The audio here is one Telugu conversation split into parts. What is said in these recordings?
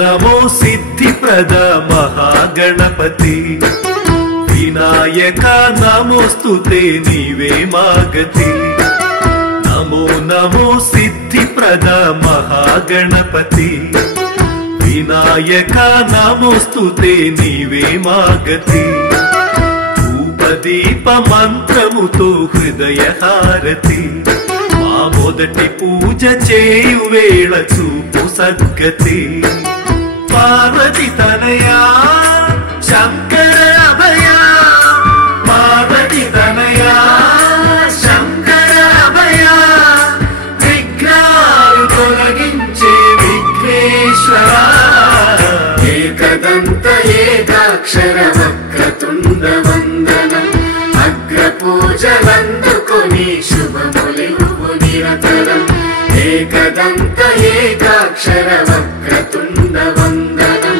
नमो सिद्धिप्रद महागणपति विनायक नमोस्तुते नीवे मागति। नमो नमो सिद्धिप्रद महागणपति विनायक नमोस्तुते नीवे मागति। धूपदीप मंत्रमुतो हृदय हारति मोदటి పూజ చేయు వేళ చూపు సద్గతి। పార్వతి తనయా శంకర అభయ పార్వతి తనయా శంకర అభయ విఘ్నాలు తొలగించే విఘ్నేశ్వర। ఏకదంత ఏకాక్షర వక్రతుండ వందనం అగ్ర పూజలందుకొని శుభములివు నిరతరం। ఏకదంత ఏకాక్షర వక్రతుండ వందనం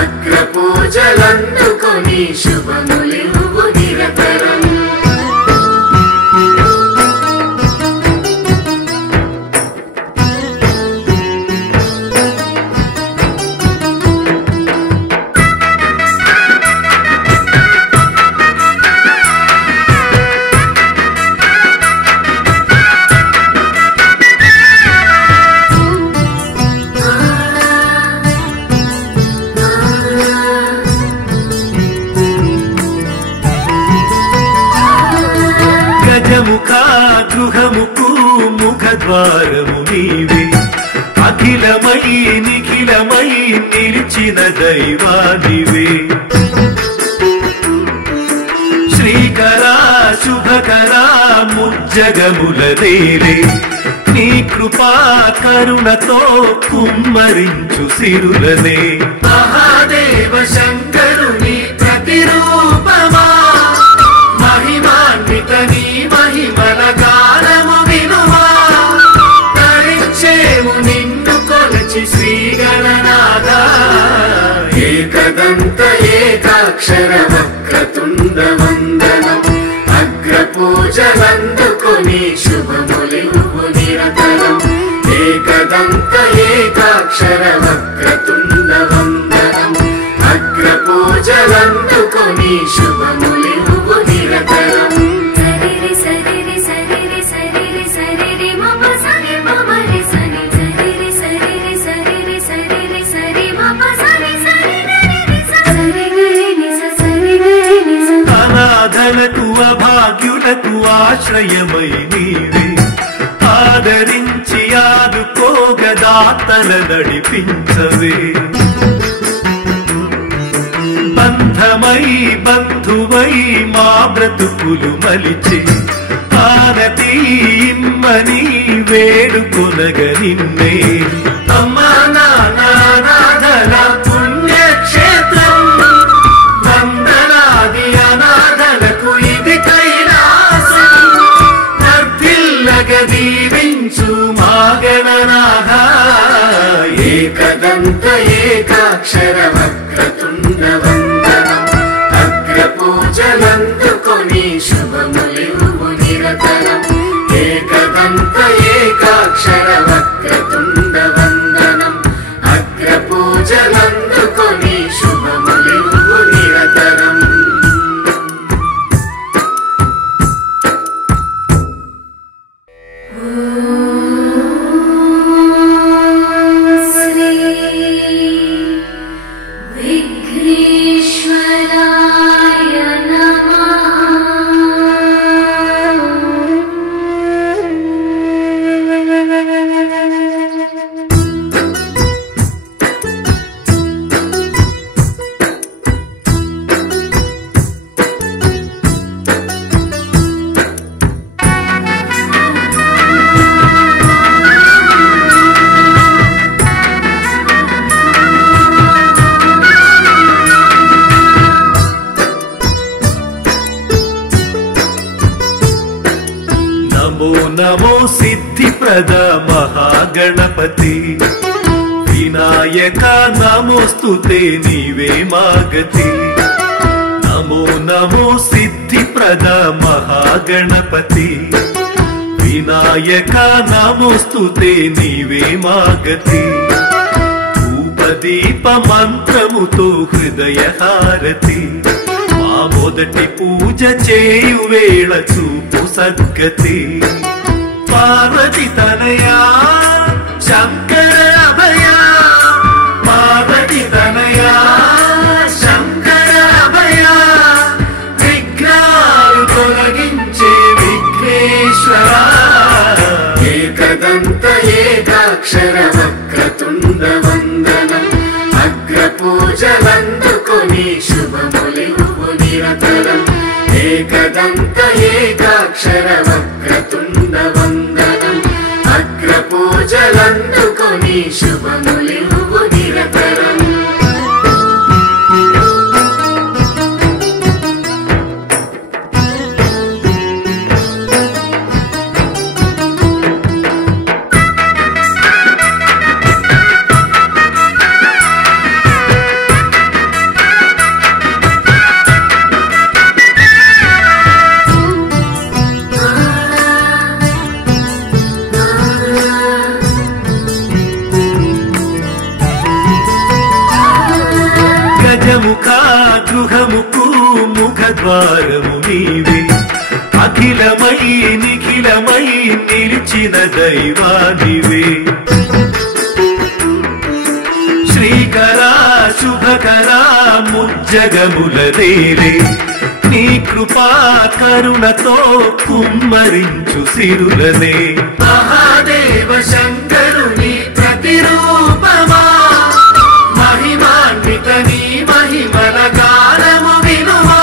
అగ్ర పూజలందుకొని శుభములివు నిరతరం। గజముఖ గృహముకు ముఖద్వారము నీవే అఖిలమై నిఖిలమై నిలిచిన దైవానివే। శ్రీకర శుభకర ముజ్జగముల నేలే నీ కృపా కరుణతో కుమ్మరించు సిరులనే। మహాదేవ శంకరుని ప్రతిరూపమా మహిమాన్విత నీ మహిమల గానము వినుమా। తరించేము నిన్ను కొలచి శ్రీగణనాథ। ఏకదంత ఏకాక్షర వక్రతుండ వందనం అగ్ర పూజలందుకొని శుభములివు నిరతరం। ఏకదంత ఏకాక్షర వక్రతుండ వందనం అగ్ర పూజలందుకొని శుభములివు నిరతరం। సరిరి సరిరి సరిరి సరిరి సరిరి మమ సరి మమ రి సని సరిరి సరిరి సరిరి సరిరి సరి మమ సరి సరి రి సరి ని సరి ని అనాథలకు అభాగ్యులకు ఆశ్రయమై నీవే ఆదరించి ఆదుకోగదాతల నడిపించవే। బంధమై బంధువై మా బ్రతుకులు మలిచి ఆనతి ఇమ్మని వేడుకొనగ నిన్నే। అమ్మా నానాథల పుణ్యక్షేత్రం వందనాది అనాథలకు ఇది కైలాసం। వర్ధిల్లగ దీవించు మా గణనాథ। ఏకదంత ఏకాక్షర వక్రతుండ వందనం అగ్ర పూజలందుకొని శుభములివు నిరతరం। ఏకదంత ఏకాక్షర వక్రతుండ వందనం అగ్ర పూజలందుకొని శుభములివు నిరతరం। సిద్ధిప్రద మహాగణపతి వినాయక నమోస్తుతే నీవే మాగతి నమో నమో సిద్ధిప్రద మహాగణపతి వినాయక నమోస్తుతే నీవే మాగతి ధూపదీప మంత్రముతో హృదయ హారతి మా మొదటి పూజ చేయు వేళ చూపు సద్గతి పార్వతి తనయా శంకర అభయా పార్వతి తనయా శంకర అభయా విఘ్నాలు తొలగించే విఘ్నేశ్వర ఏకదంత ఏకాక్షర వక్రతుండ వందనం అగ్ర పూజలందుకొని శుభములివ్వు నిరతరం ఏకదంత ఏకాక్షర వక్రతుండ వందనం అగ్ర పూజలందుకొని శుభములివ్వు నిరతరం గృహముకు ముఖద్వారము నీవే అఖిలమై నిఖిలమై నిలిచిన దైవానివే శ్రీకరా శుభకరా ముజ్జగముల దేలే నీ కృపా కరుణతో కుమ్మరించు సిరులనే మహాదేవ శంకరుని ప్రతిరూపమా మహిమాన్విత నీ మహిమల గానము వినుమా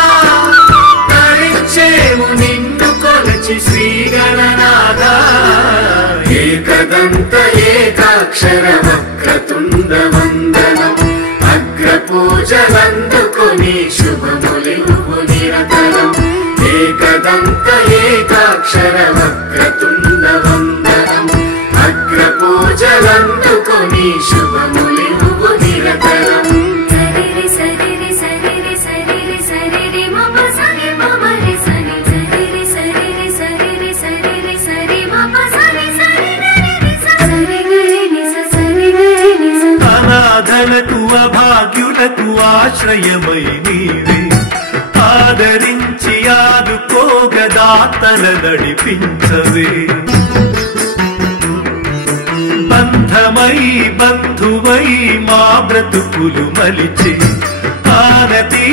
తరించేము నిన్ను కొలచి శ్రీ గణనాథ ఏకదంత ఏకాక్షర వక్రతుండ వందనం అగ్ర పూజలందుకొని శుభములివ్వు నిరతరం ఏకదంత ఏకాక్షర వక్రతుండ వందనం అగ్ర పూజలందుకొని శుభములివ్వు నిరతరం సరిరి సరిరి సరిరి సరిరి సరిరి మమ సరి మమ రి సరి సరిరి సరిరి సరిరి సరిరి సరి మమ సరి సరి గరి సరి గరి సరి గరి అనాథలకు అభాగ్యులకు ఆశ్రయమై నీవే ఆదరించి ఆదుకోగదాతల నడిపించవే బంధమై బంధువై మా బ్రతుకులు మలిచి ఆనతి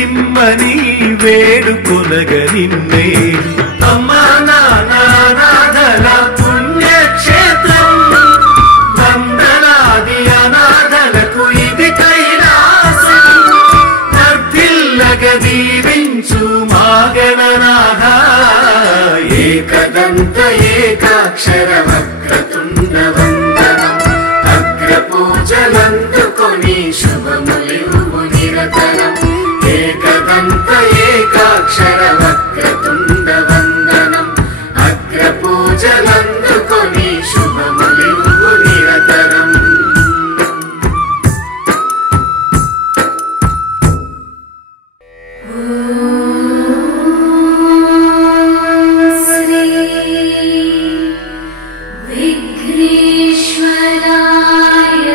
ఇమ్మని వేడుకొనగ నిన్నే అమ్మా నానాథల పుణ్యక్షేత్రం వందనాది అనాథలకు ఇది కైలాసం వర్ధిల్లగ దీవించు మా గణనాథ ఏకదంత ఏకాక్షర వక్రతుండ వందనం అగ్ర పూజలందుకొని శుభములివ్వు నిరతరం ఏకదంత ఏకాక్షర వక్రతుండ వందనం అగ్ర పూజలందుకొని శుభములివ్వు నిరతరం శ్రీ విఘ్నేశ్వరాయ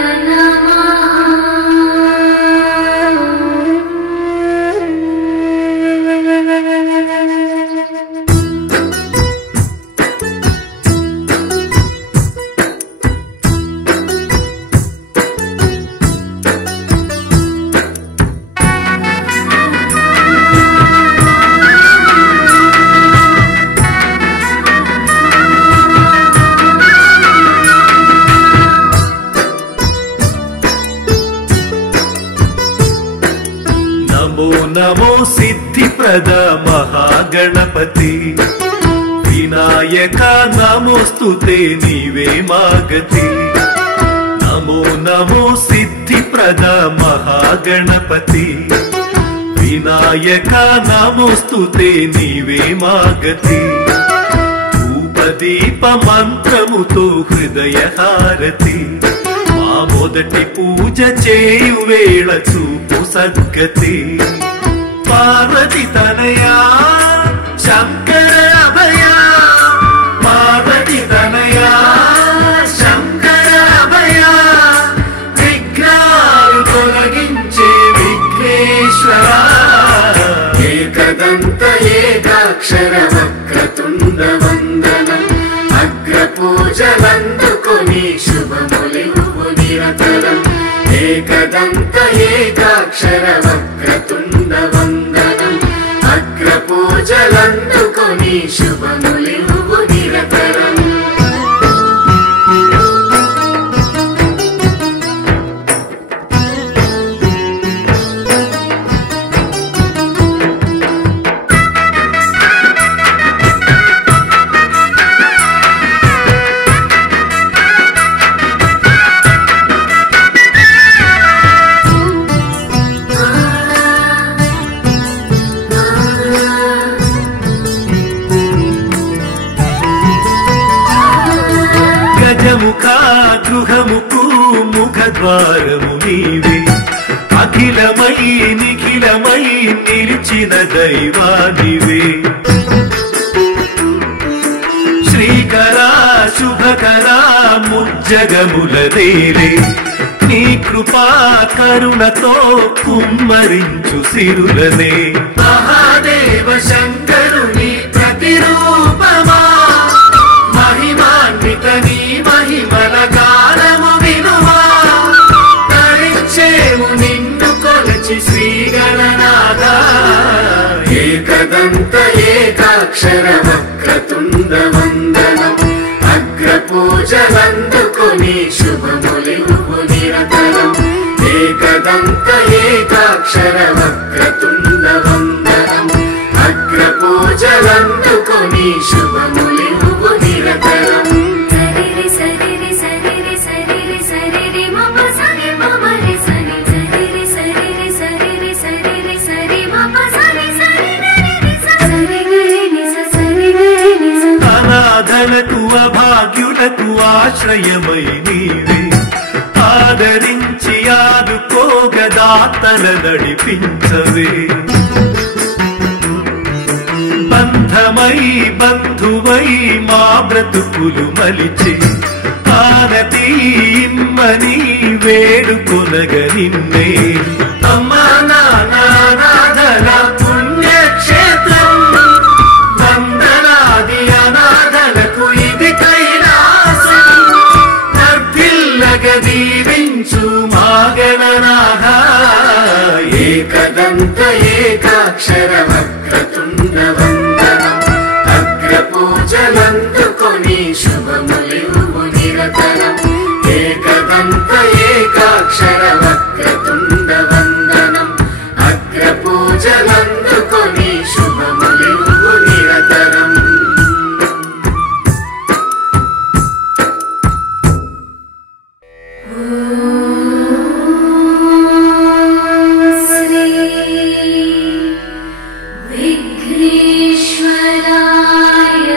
నమో నమో సిద్ధిప్రద మహాగణపతి వినాయక నమోస్తుతే నీవే మాగతి నమో నమో సిద్ధిప్రద మహాగణపతి వినాయక నమోస్తుతే నీవే మాగతి ధూపదీప మంత్రముతో హృదయ హారతి మా మొదటి పూజ చేయు వేళ చూపు సద్గతి పార్వతి తనయా శంకర అభయ పార్వతి తనయా శంకర అభయ విఘ్నాలు తొలగించే విఘ్నేశ్వర ఏకదంత ఏకాక్షర వక్రతుండ వందనం అగ్ర పూజలందుకొని శుభములివ్వు నిరతరం ఏకదంత ఏకాక్షర వక్రతుండ వందనం అగ్ర పూజలందుకొని శుభములివ్వు నిరతరం గృహముకు ముఖద్వారము నీవే అఖిలమై నిఖిలమై నిలిచిన దైవానివే శ్రీకరా శుభకరా ముజ్జగముల దేలే నీ కృపా కరుణతో కుమ్మరించు సిరులనే మహాదేవ శంకరుని ప్రతిరూపమా మహిమాన్విత నీ మహిమల గానము వినుమా తరించేము నిన్ను కొలచి శ్రీగణనాథ ఏకదంత ఏకాక్షర వక్రతుండ వందనం అగ్ర పూజలందుకొని శుభములివ్వు నిరతరం ఏకదంత ఏకాక్షర వక్రతుండ వందనం అగ్ర పూజలందుకొని శుభములివ్వు నిరతరం సరిరి సరిరి సరిరి సరిరి సరిరి మమ సరి మమ రి సరి సరిరి సరిరి సరిరి సరిరి సరి మమ సరి సరి రి సరి ని సరి ని అనాథలకు అభాగ్యులకు ఆశ్రయమై నీవే ఆదరించి ఆదుకోగదాతల నడిపించవే బంధమై బంధువై మా బ్రతుకులు మలిచి ఆనతి ఇమ్మని వేడుకొనగ నిన్నే అమ్మా నానాథల పుణ్యక్షేత్రం వందనాది అనాథలకు ఇది కైలాసం వర్ధిల్లగ దీవించు మా గణనాథ ఏకదంత ఏకాక్షర వక్రతుండ వందనం అగ్ర పూజలందుకొని శుభములివ్వు నిరతరం ఏకదంత ఏకాక్షర వక్రతుండ వందనం అగ్ర పూజలందుకొని శుభములివ్వు నిరతరం శ్రీ విఘ్నేశ్వరాయ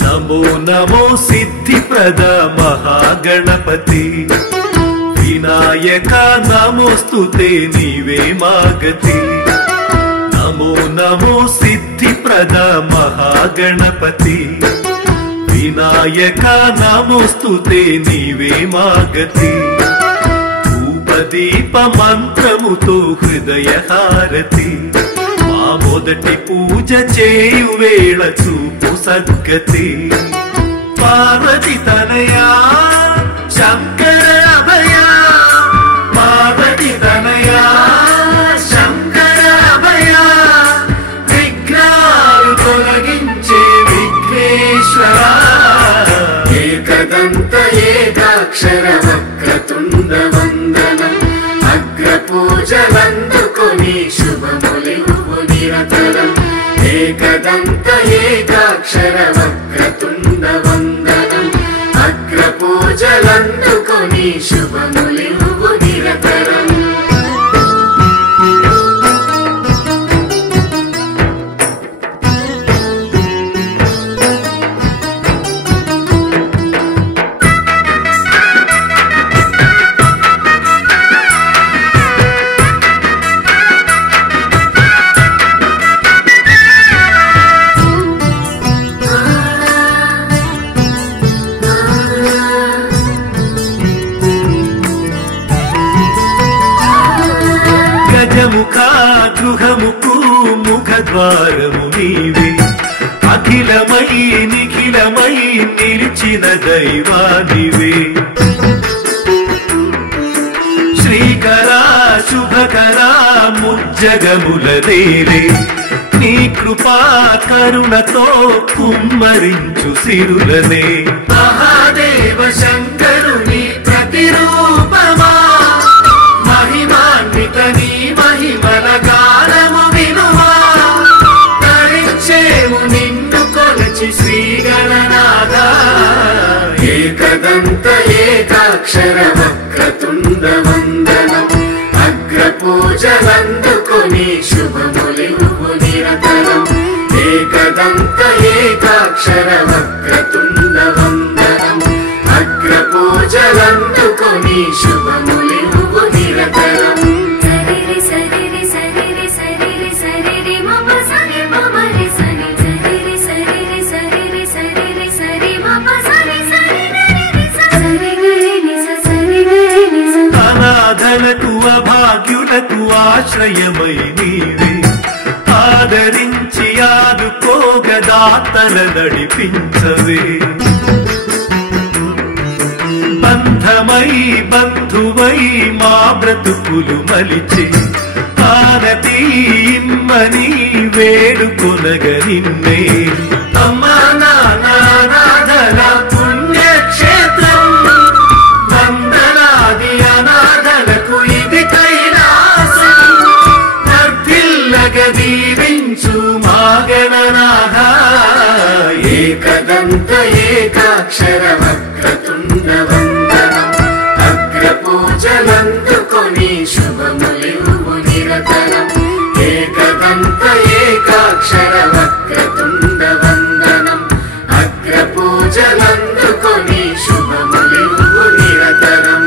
నమో నమో సిద్ధిప్రద మహాగణపతి వినాయక నమోస్తుతే నీవే మాగతి నమో నమో సిద్ధిప్రద మహాగణపతి వినాయక నమోస్తుతే నీవే మాగతి ధూపదీప మంత్రముతో హృదయ హారతి మా మొదటి పూజ చేయు వేళ చూపు సద్గతి పార్వతి తనయా శంకర అభయ పార్వతి తనయా శంకర అభయ విఘ్నాలు ఏకాక్షర వక్రతుండ వందనం అగ్రపూజలందుకొని శుభములివ్వు నిరతరం ఏకదంత ఏకాక్షర వక్రతుండ వందనం అగ్రపూజలందుకొని శుభములివ్వు నిరతరం గృహముకు ముఖద్వారము నీవే అఖిలమై నిఖిలమై నిలిచిన దైవానివే శ్రీకరా శుభకరా ముజ్జగముల నేలే నీ కృపా కరుణతో కుమ్మరించు సిరులనే మహాదేవ శంకరుని ప్రతిరూపమా మహిమాన్విత నీ మహిమల గానము వినుమా తరించేము నిన్ను కొలచి శ్రీగణనాథ ఏకదంత ఏకాక్షర వక్రతుండ వందనం అగ్రపూజలందుకొని శుభములివ్వు నిరతరం ఏకదంత ఏకాక్షర వక్రతుండ వందనం అగ్రపూజలందుకొని శుభములివ్వు నిరతరం సరిరి సరిరి సరిరి సరిరి సరిరి మమ సరి మమ రి సని సరిరి సరిరి సరిరి సరిరి సరి మమ సరి సరి రి సరి గరి ని సరి గరి ని అనాథలకు అభాగ్యులకు ఆశ్రయమై నీవే ఆదరించి ఆదుకోగదాతల నడిపించవే బంధమై బంధువై మా బ్రతుకులు మలిచి ఆనతి ఇమ్మని వేడుకొనగ నిన్నే అమ్మా నానాథల పుణ్యక్షేత్రం వందనాది అనాథలకు ఇది కైలాసం వర్ధిల్లగ దీవించు మా గణనాథ ఏకదంత ఏకాక్షర వక్రతుండ వందనం అగ్రపూజలందుకొని శుభములివ్వు నిరతరం ఏకదంత ఏకాక్షర వక్రతుండ వందనం అగ్రపూజలందుకొని శుభములివ్వు నిరతరం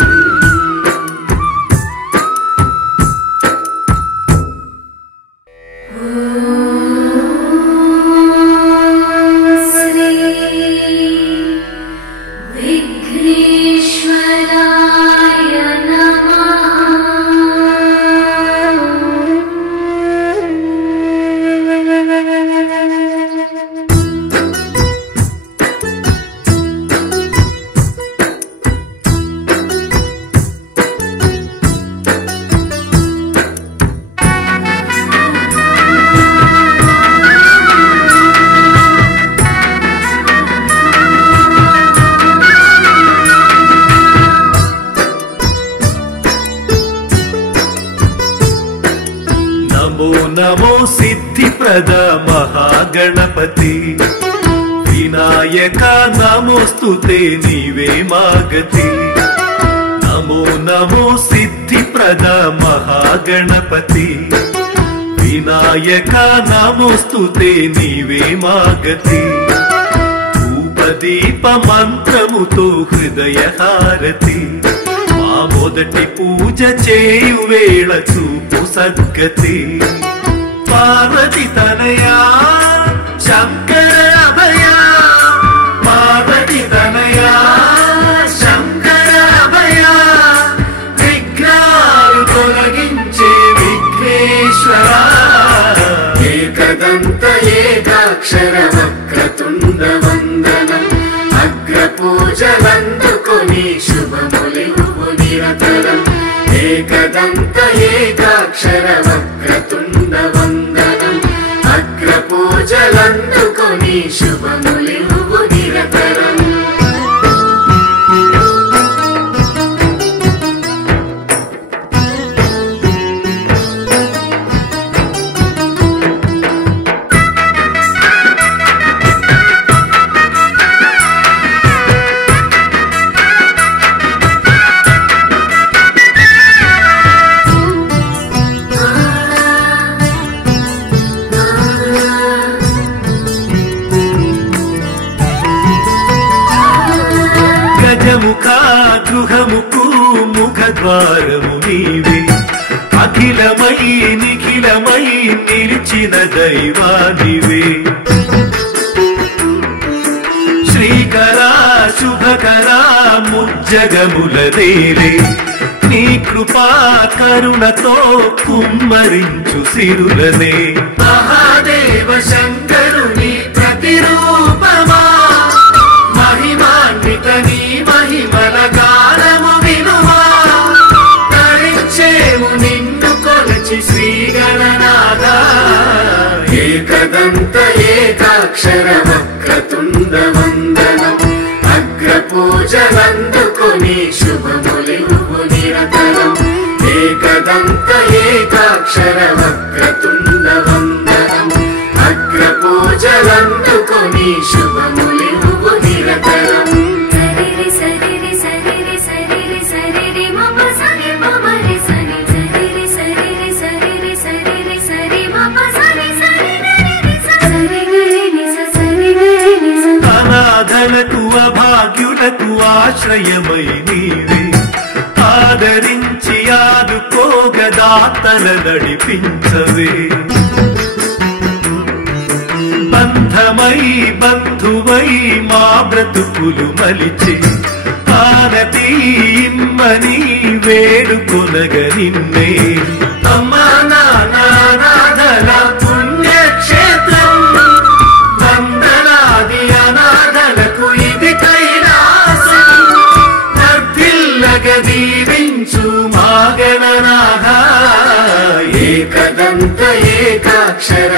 శ్రీ విఘ్నేశ్వరాయ నమో నమో సిద్ధిప్రద మహాగణపతి వినాయక నమోస్తుతే నీవే మాగతి నమో నమో సిద్ధిప్రద మహాగణపతి వినాయక నమోస్తుతే నీవే మాగతి ధూపదీప మంత్రముతో హృదయ హారతి మా మొదటి పూజ చేయు వేళ చూపు సద్గతి పార్వతి తనయా శంకర అభయా పార్వతి తనయా శంకర అభయా విఘ్నాలు తొలగించే విఘ్నేశ్వర ఏకదంత ఏకాక్షర వక్రతుండ వందనం అగ్రపూజలందుకొని శుభములివ్వు నిరతరం ఏకదంత ఏకాక్షర వక్రతుండ వందనం శుభములివ్వు నిరతరం గృహముకు ముఖద్వారము నీవే అఖిలమై నిఖిలమై నిలిచిన దైవానివే శ్రీకరా శుభకరా ముజ్జగముల దేలే నీ కృపా కరుణతో కుమ్మరించు సిరులనే మహాదేవ శంకరుని ప్రతిరూపమా మహిమాన్విత నీ మహిమల గానము వినుమా తరించేము నిన్ను కొలచి శ్రీగణనాథ ఏకదంత ఏకాక్షర వక్రతుండ వందనం అగ్రపూజలందుకొని శుభములివ్వు నిరతరం ఏకదంత ఏకాక్షర వక్రతుండ వందనం అగ్రపూజలందుకొని శుభములివ్వు నిరతరం సరిరి సరిరి సరిరి సరిరి సరిరి మమ సని మమ రి సని సరిరి సరిరి సరిరి సరిరి సరి మమ సని సరి గరి రి సరి గరి ని సరి గరి ని అనాథలకు అభాగ్యులకు ఆశ్రయమై నీవే ఆదరించి ఆదుకోగదాతల నడిపించవే బంధమై బంధువై మా బ్రతుకులు మలిచి ఆనతి ఇమ్మని వేడుకొనగ నిన్నే అమ్మా నానాథల పుణ్యక్షేత్రం వందనాది అనాథలకు ఇది కైలాసం వర్ధిల్లగ దీవించు మా గణనాథ ఏకదంత ఏకాక్షర